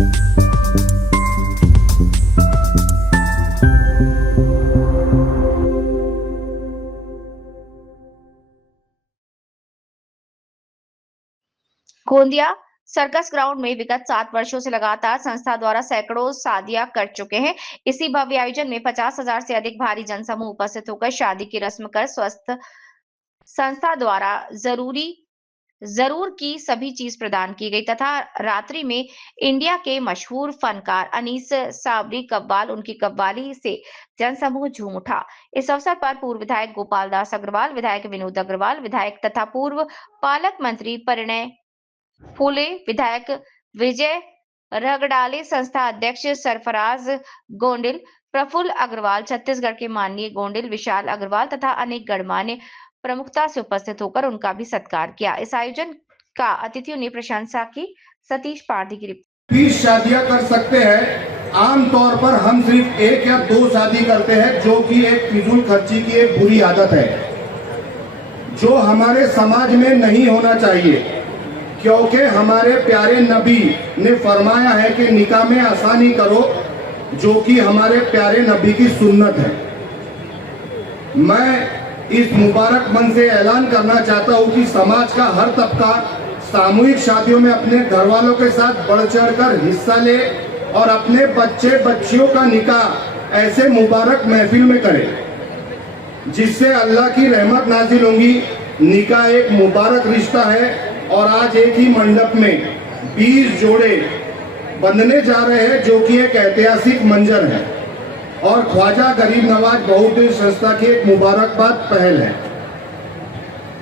Gondia circus ground में विगत 7 वर्षों से लगातार संस्था द्वारा सैकड़ों शादियां कर चुके हैं। इसी भव्य आयोजन में 50,000 से अधिक भारी जनसमूह उपस्थित होकर शादी की रस्म कर स्वस्थ संस्था द्वारा जरूर की सभी चीज प्रदान की गई तथा रात्रि में इंडिया के मशहूर फनकार अनीस साबरी कव्वाल उनकी कव्वाली से जनसमूह झूम उठा। इस अवसर पर पूर्व विधायक गोपाल दास अग्रवाल, विधायक विनोद अग्रवाल, विधायक तथा पूर्व पालक मंत्री परिणय फूले, विधायक विजय रगड़ाले, संस्था अध्यक्ष सरफराज गोंडिल, प्रफुल्ल अग्रवाल, छत्तीसगढ़ के माननीय गोंडिल विशाल अग्रवाल तथा अनेक गणमान्य प्रमुखता से उपस्थित होकर उनका भी सत्कार किया। इस आयोजन का अतिथियों ने प्रशंसा की। सतीश पारधी की रिपोर्ट। 20 शादियां कर सकते हैं। आमतौर पर हम सिर्फ 1 या 2 शादी करते हैं, जो कि एक फिजूल खर्ची की एक बुरी आदत है, जो हमारे समाज में नहीं होना चाहिए, क्योंकि हमारे प्यारे नबी ने फरमाया है कि निकाह में आसानी करो, जो कि हमारे प्यारे नबी की सुन्नत है। मैं इस मुबारक मन से ऐलान करना चाहता हूं कि समाज का हर तबका सामूहिक शादियों में अपने घर वालों के साथ बढ़ चढ़कर हिस्सा ले और अपने बच्चे बच्चियों का निकाह ऐसे मुबारक महफिल में करे जिससे अल्लाह की रहमत नाजिल होंगी। निकाह एक मुबारक रिश्ता है और आज एक ही मंडप में 20 जोड़े बंधने जा रहे हैं, जो कि एक ऐतिहासिक मंजर है और ख्वाजा गरीब नवाज बहुउद्देश्य संस्था की एक मुबारकबाद पहल है।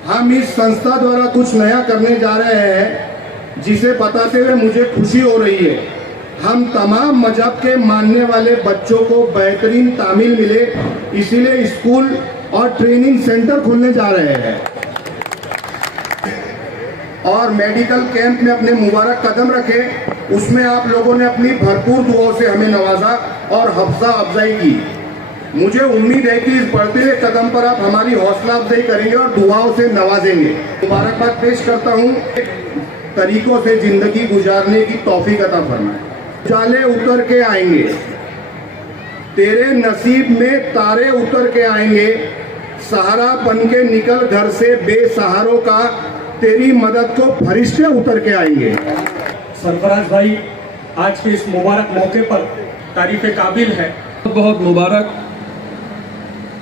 हम इस संस्था द्वारा कुछ नया करने जा रहे हैं, जिसे बताते हुए मुझे खुशी हो रही है। हम तमाम मजहब के मानने वाले बच्चों को बेहतरीन तामील मिले, इसीलिए स्कूल और ट्रेनिंग सेंटर खोलने जा रहे हैं और मेडिकल कैंप में अपने मुबारक कदम रखे। उसमें आप लोगों ने अपनी भरपूर दुआओं से हमें नवाजा और हौसला अफजाई की। मुझे उम्मीद है कि इस बढ़ते हुए कदम पर आप हमारी हौसला अफजाई करेंगे और दुआओं से नवाजेंगे। मुबारकबाद पेश करता हूँ। तरीकों से जिंदगी गुजारने की तौफीक अता फरमाए। उजाले उतर के आएंगे, तेरे नसीब में तारे उतर के आएंगे, सहारा बन के निकल घर से बेसहारों का, तेरी मदद को फरिश्ते उतर के आएंगे। सरफराज भाई आज के इस मुबारक मौके पर तारीफ़े काबिल है। बहुत मुबारक।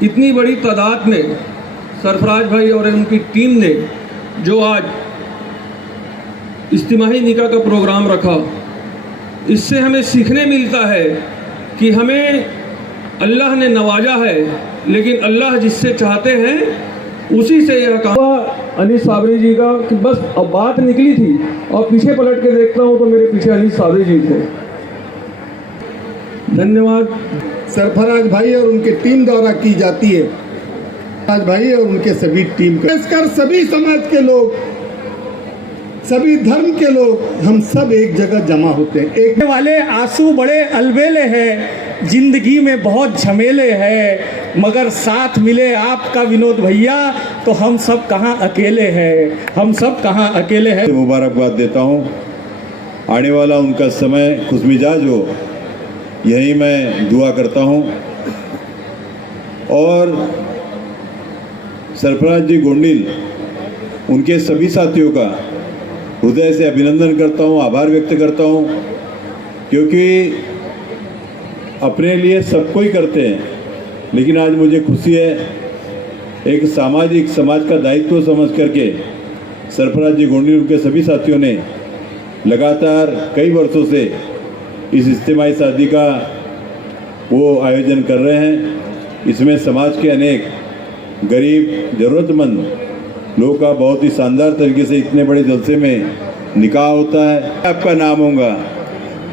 इतनी बड़ी तादाद में सरफराज भाई और उनकी टीम ने जो आज इज्तिमाही निकाह का प्रोग्राम रखा, इससे हमें सीखने मिलता है कि हमें अल्लाह ने नवाजा है, लेकिन अल्लाह जिससे चाहते हैं उसी से यह काम। अनीस साबरी जी का कि बस अब बात निकली थी और पीछे पलट के देखता हूँ तो मेरे पीछे अनीस साबरी जी थे। धन्यवाद। सरफराज भाई और उनके टीम द्वारा की जाती है। सरफराज भाई और उनके सभी टीम खासकर सभी समाज के लोग, सभी धर्म के लोग, हम सब एक जगह जमा होते हैं। एक वाले आंसू बड़े अलबेले हैं, जिंदगी में बहुत झमेले हैं, मगर साथ मिले आपका विनोद भैया तो हम सब कहाँ अकेले हैं, हम सब कहाँ अकेले हैं। मुबारकबाद देता हूँ। आने वाला उनका समय खुशमिजाज हो, यही मैं दुआ करता हूँ। और सरफराज जी गोंडिल, उनके सभी साथियों का हृदय से अभिनंदन करता हूँ, आभार व्यक्त करता हूँ, क्योंकि अपने लिए सब कोई करते हैं, लेकिन आज मुझे खुशी है एक समाज का दायित्व समझ करके सरफराज जी गोंडिल उनके सभी साथियों ने लगातार कई वर्षों से इस इज्तिमाई शादी का वो आयोजन कर रहे हैं। इसमें समाज के अनेक गरीब ज़रूरतमंद लोगों का बहुत ही शानदार तरीके से इतने बड़े जलसे में निकाह होता है। आपका नाम होगा,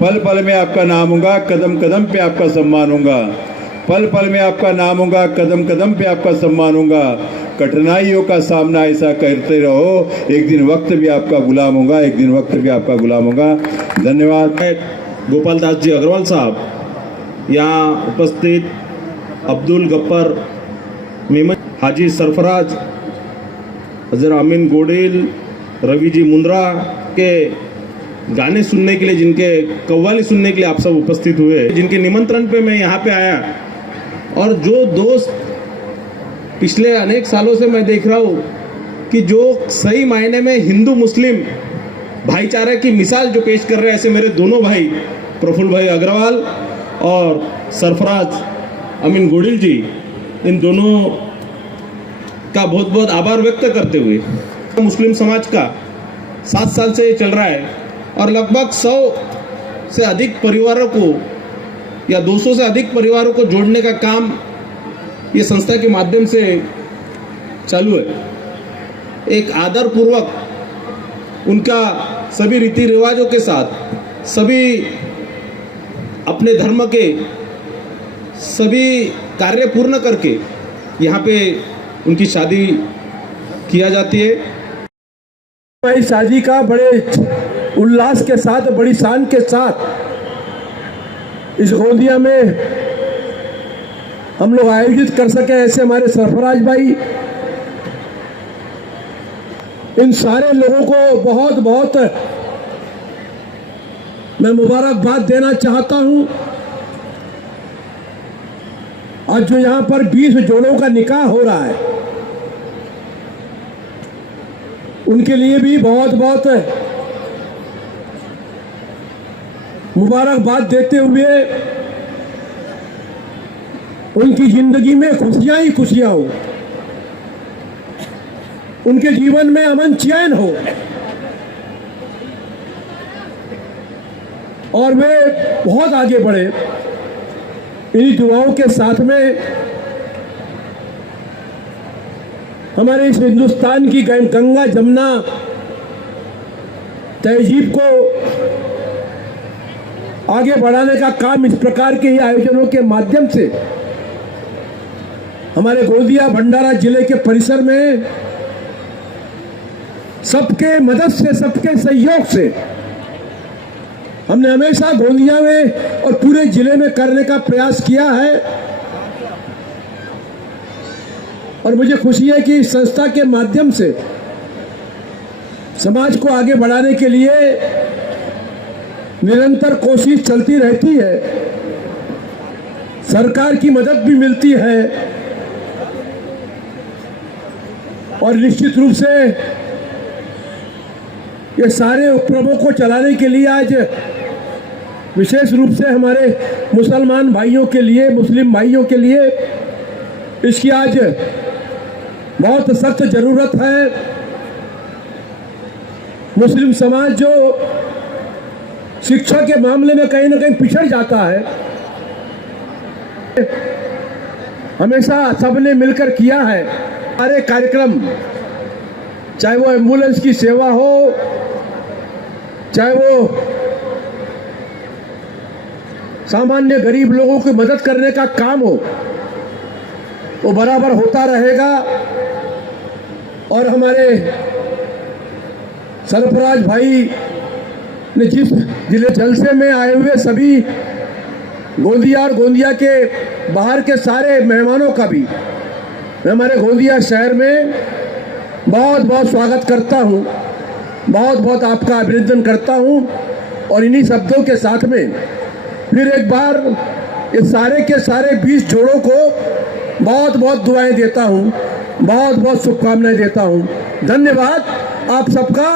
पल पल में आपका नाम होगा, कदम कदम पे आपका सम्मान होगा, पल पल में आपका नाम होगा, कदम कदम पे आपका सम्मान होगा। कठिनाइयों का सामना ऐसा करते रहो, एक दिन वक्त भी आपका गुलाम होगा, एक दिन वक्त भी आपका गुलाम होगा। धन्यवाद। गोपाल दास जी अग्रवाल साहब, यहाँ उपस्थित अब्दुल गफ्फार मेमन, हाजी सरफराज, अजर अमीन गोडिल, रवि जी मुंद्रा के गाने सुनने के लिए, जिनके कव्वाली सुनने के लिए आप सब उपस्थित हुए, जिनके निमंत्रण पे मैं यहाँ पे आया, और जो दोस्त पिछले अनेक सालों से मैं देख रहा हूँ कि जो सही मायने में हिंदू मुस्लिम भाईचारे की मिसाल जो पेश कर रहे हैं, ऐसे मेरे दोनों भाई प्रफुल्ल भाई अग्रवाल और सरफराज अमीन गोडिल जी, इन दोनों का बहुत बहुत आभार व्यक्त करते हुए, मुस्लिम समाज का 7 साल से ये चल रहा है और लगभग 100 से अधिक परिवारों को या 200 से अधिक परिवारों को जोड़ने का काम ये संस्था के माध्यम से चालू है। एक आदर पूर्वक उनका सभी रीति रिवाजों के साथ, सभी अपने धर्म के सभी कार्य पूर्ण करके यहाँ पे उनकी शादी किया जाती है। भाई शादी का बड़े उल्लास के साथ, बड़ी शान के साथ इस गोंदिया में हम लोग आयोजित कर सके, ऐसे हमारे सरफराज भाई, इन सारे लोगों को बहुत बहुत मैं मुबारकबाद देना चाहता हूं। आज जो यहां पर 20 जोड़ों का निकाह हो रहा है, उनके लिए भी बहुत बहुत मुबारकबाद देते हुए उनकी जिंदगी में खुशियां ही खुशियां हो, उनके जीवन में अमन चैन हो और वे बहुत आगे बढ़े। इन्हीं दुआओं के साथ में हमारे इस हिंदुस्तान की गंगा जमुना तहजीब को आगे बढ़ाने का काम इस प्रकार के ही आयोजनों के माध्यम से हमारे गोंदिया भंडारा जिले के परिसर में सबके मदद से, सबके सहयोग से हमने हमेशा गोंदिया में और पूरे जिले में करने का प्रयास किया है। और मुझे खुशी है कि इस संस्था के माध्यम से समाज को आगे बढ़ाने के लिए निरंतर कोशिश चलती रहती है, सरकार की मदद भी मिलती है और निश्चित रूप से ये सारे उपक्रमों को चलाने के लिए आज विशेष रूप से हमारे मुसलमान भाइयों के लिए, मुस्लिम भाइयों के लिए इसकी आज बहुत सख्त जरूरत है। मुस्लिम समाज जो शिक्षा के मामले में कहीं ना कहीं पिछड़ जाता है, हमेशा सबने मिलकर किया है। सारे कार्यक्रम, चाहे वो एम्बुलेंस की सेवा हो, चाहे वो सामान्य गरीब लोगों की मदद करने का काम हो, वो बराबर होता रहेगा। और हमारे सरफराज भाई ने जिस जिले जलसे में आए हुए सभी गोंदिया और गोंदिया के बाहर के सारे मेहमानों का भी मैं हमारे गोंदिया शहर में बहुत बहुत स्वागत करता हूं, बहुत बहुत आपका अभिनंदन करता हूं। और इन्हीं शब्दों के साथ में फिर एक बार ये सारे के सारे 20 जोड़ों को बहुत बहुत दुआएं देता हूं, बहुत बहुत शुभकामनाएं देता हूं। धन्यवाद आप सबका।